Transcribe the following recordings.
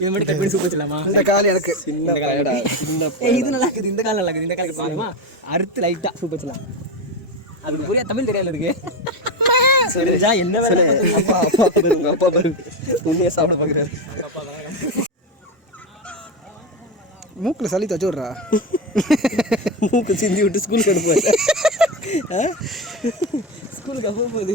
இது மட்டும் கட் பண்ணி சூப்பர் வச்சிடலாமா? இந்த இது நல்லா இருக்குது. இந்த கால் நல்லா இருக்குது. இந்த காலுக்கு பாருமா. அறுத்து லைட்டா சூப்பர் அதுக்கு புரியா தமிழ் தெரியாது இருக்கு தெரிஞ்சா சாப்பிட பாக்குறாரு மூக்கில் சளி தச்சு விட்றா. மூக்கு சிந்தி விட்டு ஸ்கூலுக்கு அனுப்புவேன் ஸ்கூலுக்கு அப்போ போகுது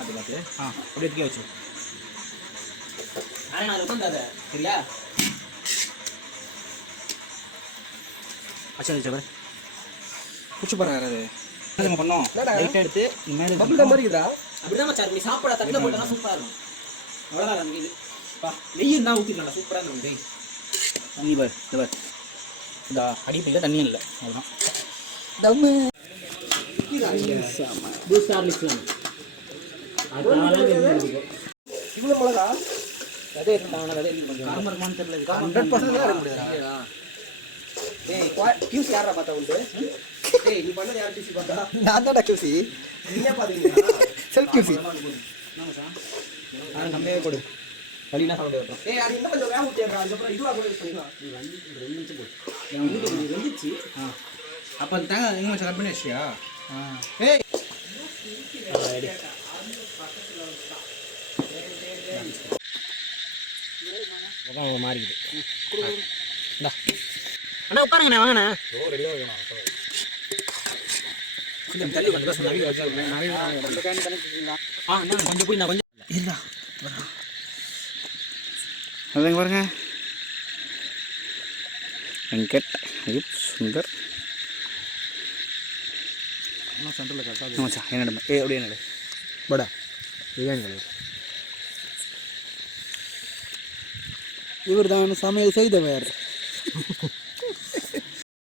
அது பார்த்து ஆ. அப்படியே எடுத்துக்கே வச்சு. அரை நாள் உட்காந்தாத சரியா? அச்சா வச்சு பாரு. குச்சி பாருங்க அது என்ன நம்ம பண்ணோம்? லைட்டாக எடுத்து மேலே மாதிரி இருக்குதா அப்படிதான் மச்சான் நீ சாப்பிட தட்டில் போட்டா சூப்பராக இருக்கும். அவ்வளோதான் நமக்கு இது. பா. நெய்யும் தான் ஊற்றிக்கலாம் சூப்பராக இருக்கும் நெய் தண்ணி பாரு இந்த பாரு. இந்த அடிப்பையில் தண்ணி இல்லை. அவ்வளோதான் தம்மு. பூஸ்ட் ஹார்லிக்ஸ்லாம் இவ்வளோ மிளகா? அதே இருந்தாங்க அதே காரமரமானு தெரியல. ஹண்ட்ரட் பர்சன்ட் தான் முடியாதா டேய் கியூஸ் யாரா பார்த்தா உண்டு? டேய் நீ பண்ணது யார் கியூஸ் பார்த்தா? நான் தான்டா கியூசி நீயே பாத்தீங்களா செல்ஃப் கியூசி நான் நம்மவே கொடு வலினா சாப்பிட ஏய் அது இன்னும் கொஞ்சம் வேக ஊத்திடுறா. அதுக்கப்புறம் இதுவா கூட யூஸ் பண்ணிக்கலாம் நீ வந்து ரெண்டு நிமிஷம் போடு. என் வந்து நீ வெந்துச்சு ஆ. அப்போ தேங்காய் வச்சியா ஏய். அதான் மாறிக்குது இந்தா அண்ணா கொஞ்சம் தள்ளி கொஞ்சம் நிறைய ஆ கொஞ்சம் போய் நான் கொஞ்சம் அதுங்க பாருங்க வெங்கட் அயூப் சுந்தர் சென்டரில் கரெக்டாக ஏ அப்படியே என்னடு படா பிரியாணி கலர் இவர் தான் சமையல் செய்தவர்.